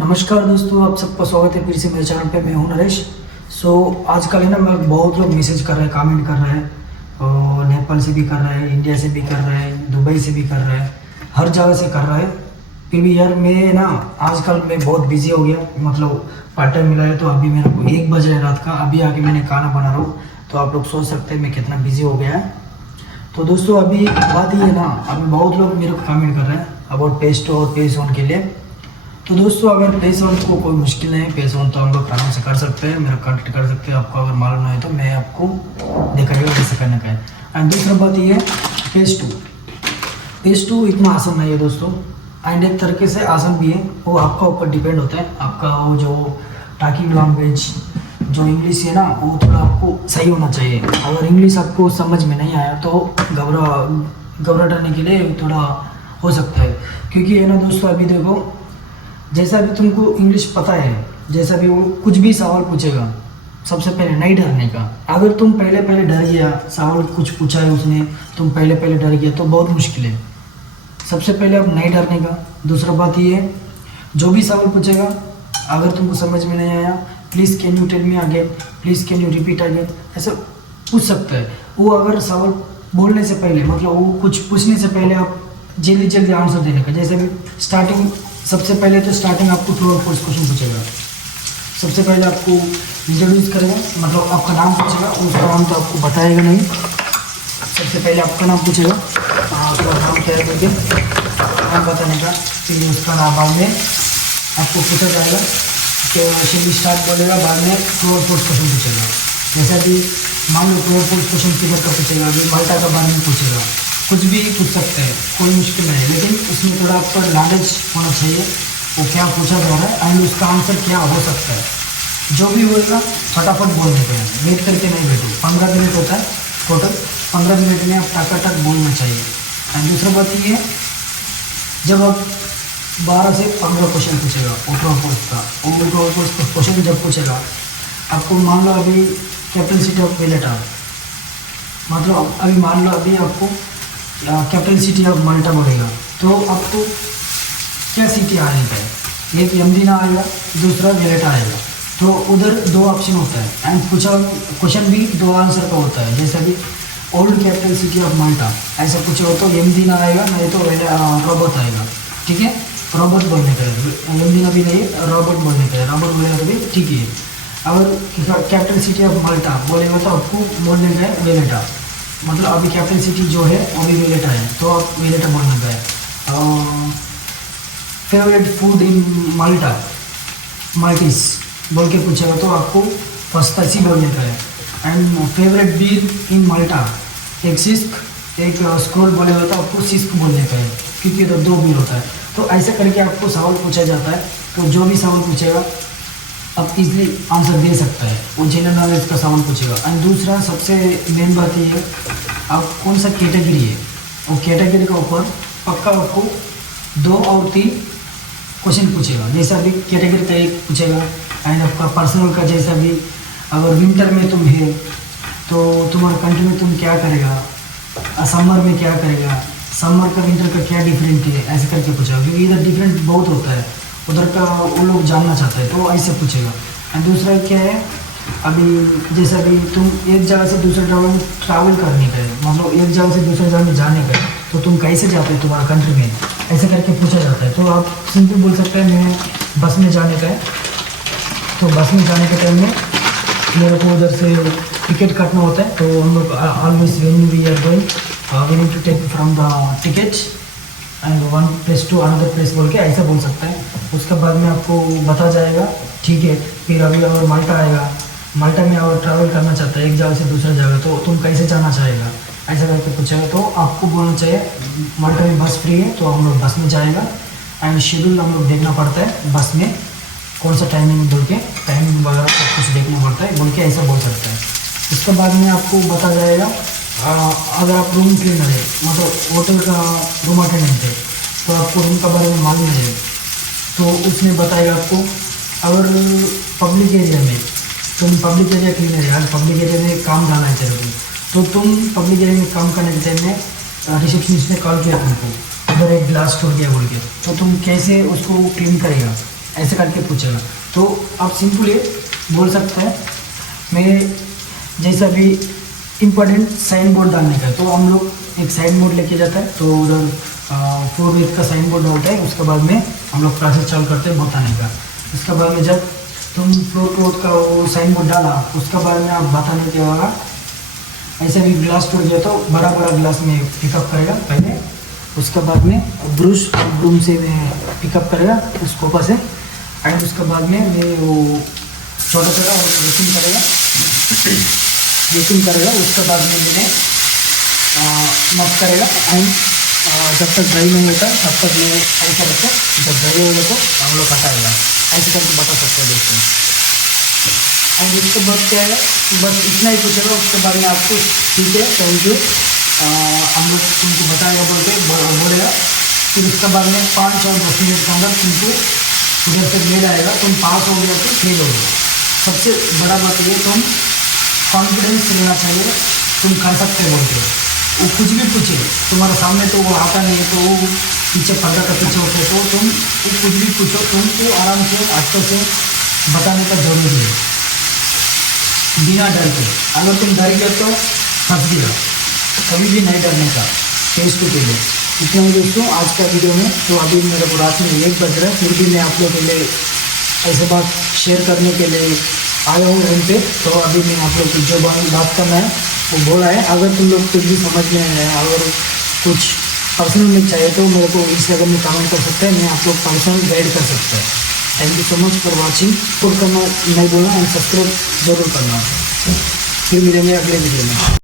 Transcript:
नमस्कार दोस्तों, आप सबका स्वागत है फिर से मेरे चैनल पे। मैं हूं नरेश। आजकल है ना, मैं बहुत लोग मैसेज कर रहे हैं, कमेंट कर रहे हैं, और नेपाल से भी कर रहे हैं, इंडिया से भी कर रहे हैं, दुबई से भी कर रहे हैं, हर जगह से कर रहे हैं। फिर भी यार मैं ना आजकल मैं बहुत बिजी हो गया, मतलब पार्ट टाइम मिला है। तो अभी मेरे को 1 बज रहा है रात का, अभी आके मैंने खाना बना रहा हूँ। तो आप लोग सोच सकते हैं मैं कितना बिजी हो गया है। तो दोस्तों अभी बात ये है ना, अभी बहुत लोग मेरे को कमेंट कर रहे हैं अबाउट पेस्ट और पेज ऑन के लिए। तो दोस्तों अगर पेज ऑन को कोई मुश्किल नहीं है, पेज ऑन तो हम लोग आराम से कर सकते हैं, मेरा कॉन्टेक्ट कर सकते हैं। आपको अगर मालूम नहीं है तो मैं आपको दिखाइएगा कैसे करने का है। एंड दूसरा बात ये है, पेज टू इतना आसान नहीं है दोस्तों, एंड एक तरीके से आसान भी है। वो आपका ऊपर डिपेंड होता है, आपका वो जो टॉकिंग लैंग्वेज जो इंग्लिश है ना, वो थोड़ा आपको सही होना चाहिए। अगर इंग्लिश आपको समझ में नहीं आया तो घबराने के लिए थोड़ा हो सकता है। क्योंकि है ना दोस्तों, अभी देखो जैसा भी तुमको इंग्लिश पता है, जैसा भी वो कुछ भी सवाल पूछेगा, सबसे पहले नहीं डरने का। अगर तुम पहले डर गया, सवाल कुछ पूछा है उसने, तुम पहले डर गया तो बहुत मुश्किल है। सबसे पहले अब नहीं डरने का। दूसरा बात ये है, जो भी सवाल पूछेगा अगर तुमको समझ में नहीं आया, please can you tell me again, please can you repeat again, ऐसा पूछ सकता है वो। अगर सवाल बोलने से पहले, मतलब वो कुछ पूछने से पहले आप जल्दी आंसर देने का। जैसे भी स्टार्टिंग, सबसे पहले तो स्टार्टिंग आपको ट्रू और फॉल्स क्वेश्चन पूछेगा। सबसे पहले आपको इंट्रोड्यूस करेगा, मतलब आपका नाम पूछेगा। उसका नाम तो आपको बताएगा नहीं, सबसे पहले आपका नाम पूछेगा, आपका नाम क्या है करके नाम बताने का। फिर उसका नाम बाद में आपको पूछा जाएगा कि शेड्यूल स्टार्ट बोलेगा, बाद में ट्रू और फॉल्स क्वेश्चन पूछेगा। जैसा कि मान लो ट्रू और फॉल्स क्वेश्चन किधर का पूछेगा, अभी माल्टा का बारे में पूछेगा, कुछ भी पूछ सकते हैं, कोई मुश्किल नहीं है। लेकिन उसमें थोड़ा आपका नॉलेज होना चाहिए वो क्या पूछा जा रहा है एंड उसका आंसर क्या हो सकता है। जो भी होगा फटाफट बोलने के हैं, वेट करके नहीं बैठो। 15 मिनट होता है टोटल, 15 मिनट में आप टक बोलना चाहिए। एंड दूसरा बात ये है, जब आप 12 से 15 क्वेश्चन पूछेगा क्वेश्चन जब पूछेगा, आपको मान लो अभी कैपिटल सिटी ऑफ वेलेटा, मतलब अभी मान लो अभी आपको कैपिटल सिटी ऑफ माल्टा बोलेगा, तो आपको क्या सिटी आने का है? एक यमदीना आएगा, दूसरा वेलेटा आएगा। तो उधर 2 ऑप्शन होता है एंड पूछा क्वेश्चन भी 2 आंसर का होता है। जैसे कि ओल्ड कैपिटल सिटी ऑफ माल्टा ऐसा पूछा हो तो यमदीना आएगा, नहीं तो रॉबर्ट आएगा। ठीक है, रॉबर्ट बोलने का है, यमदीना भी नहीं, रॉबर्ट बोलने का है। रॉबर्ट बोलेगा तो भी ठीक है। अगर कैपिटल सिटी ऑफ माल्टा बोलेगा तो आपको बोलने का है वेलेटा, मतलब अभी कैपिटल सिटी जो है वो भी वेलेटा है, तो आप वेलेटा बोलने का है। फेवरेट फूड इन माल्टा, माल्टीस बोल के पूछेगा तो आपको पस्तासी बोलने का है। एंड फेवरेट बीर इन माल्टा, एक सिस्क एक स्क्रोल बोलेगा तो आपको सिस्क बोलने का है, क्योंकि तो 2 बीर होता है। तो ऐसा करके आपको सवाल पूछा जाता है। तो जो भी सवाल पूछेगा आप इजली आंसर दे सकता है, वो जनरल नॉलेज का सवाल पूछेगा। एंड दूसरा सबसे मेन बात ये है, आप कौन सा कैटेगरी है, वो कैटेगरी के ऊपर पक्का आपको 2 और 3 क्वेश्चन पूछेगा। जैसा भी कैटेगरी का एक पूछेगा, एंड आपका पर्सनल का, जैसा भी अगर विंटर में तुम है तो तुम्हारे कंट्री में तुम क्या करेगा, समर में क्या करेगा, समर का विंटर का क्या डिफरेंट है, ऐसे करके पूछेगा। क्योंकि इधर डिफरेंट बहुत होता है, उधर का वो लोग जानना चाहते हैं, तो ऐसे पूछेगा। एंड दूसरा क्या है, अभी जैसा भी तुम एक जगह से दूसरे जगह ट्रैवल करने का है, मतलब एक जगह से दूसरे जगह में जाने का है, तो तुम कैसे जाते हो तुम्हारा कंट्री में, ऐसे करके पूछा जाता है। तो आप सिंपल बोल सकते हैं मैं बस में जाने का है, तो बस में जाने के टाइम में मेरे को उधर से टिकट काटना होता है। तो हम लोग always when we are going we need to take from the ticket and one place to another place बोल के ऐसा बोल सकता है। उसके बाद में आपको बता जाएगा, ठीक है। फिर अभी अगर माल्टा आएगा, माल्टा में अगर ट्रैवल करना चाहता है एक जगह से दूसरी जगह, तो तुम कैसे जाना चाहेगा, ऐसा करके पूछेगा। तो आपको बोलना चाहिए माल्टा में बस फ्री है, तो हम लोग बस में जाएगा। एंड शेड्यूल हम लोग देखना पड़ता है बस में, कौन सा टाइमिंग बोल के, टाइमिंग वगैरह सब कुछ देखना पड़ता है बोल के ऐसा बोल सकता है। उसके बाद में आपको बता जाएगा, अगर आप रूम क्लीनर है, मतलब होटल का रूम अटेंडेंट है, तो आपको रूम का बारे में मालूम है, तो उसने बताएगा आपको। अगर पब्लिक एरिया में, तुम पब्लिक एरिया क्लीनर है, आज पब्लिक एरिया में काम जाना है तेरे को, तो तुम पब्लिक एरिया में काम करने के टाइम में रिसेप्शनिस्ट ने कॉल किया तुमको, उधर एक ग्लास टूट गया बोल के, तो तुम कैसे उसको क्लीन करेगा, ऐसे करके पूछेगा। तो आप सिंपली बोल सकते हैं मैं जैसा भी इम्पोर्टेंट साइन बोर्ड डालने का है, तो हम लोग एक साइन बोर्ड लेके जाता है, तो उधर 4 वेद का साइन बोर्ड डालता है। उसके बाद में हम लोग क्लासेस चालू करते हैं बताने का। उसके बाद में जब तुम फ्लोर बोर्ड का वो साइन बोर्ड डाला, उसके बाद में आप बताने के बाद ऐसे भी ग्लास टूट गया तो बड़ा बड़ा ग्लास में पिकअप करेगा पहले। उसके बाद में ब्रश और ब्रूम से मैं पिकअप करेगा उस कोपा से। एंड उसके बाद में मैं वो छोटा छोटा रेसिंग करेगा। उसके बाद में मैंने मप करेगा। एंड जब तक ड्राई नहीं होता तब तक मैं ऐसा रखता, जब ड्राई होने को हम लोग हटाएगा। ऐसे करके बता सकते हैं दोस्तों। और उसके बाद क्या है, बस इतना ही पूछेगा। उसके बाद में आपको ठीक है थैंक यू हम लोग तुमको बताएगा बोलेगा। फिर उसके बाद में 5 और 10 मिनट के अंदर तुमको उधर से मेल आएगा। तुम पास हो गया तो फेल हो गया। सबसे बड़ा बात ये तुम कॉन्फिडेंस लेना चाहिए, तुम कर सकते बोलते हो। वो कुछ भी पूछे तुम्हारे सामने तो वो आता नहीं है, तो वो पीछे पर्दा का पीछे होते तो तुम वो कुछ भी पूछो, तुमको आराम से अच्छे से बताने का जरूरी है बिना डर के। अगर तुम डर गए तो फंस गया। कभी भी नहीं डरने का, फेस टू फेस। इतना ही दोस्तों आज का वीडियो में। तो अभी मेरे को रात में 1 बज रहा है, फिर भी मैं आप लोगों के लिए ऐसे बात शेयर करने के लिए आया हूँ रूम पे। तो अभी मैं आप लोग को जो बात करना है वो बोला है। अगर तुम लोग कुछ भी समझ में आए, अगर कुछ पर्सनल में चाहिए तो मेरे को इंस्टाग्राम में कमेंट कर सकते हैं, मैं आप लोग पर्सनल गाइड कर सकते हैं। Thank you so much for watching. Support करना नहीं बोलना एंड सब्सक्राइब जरूर करना। फिर मिलेंगे अगले वीडियो में।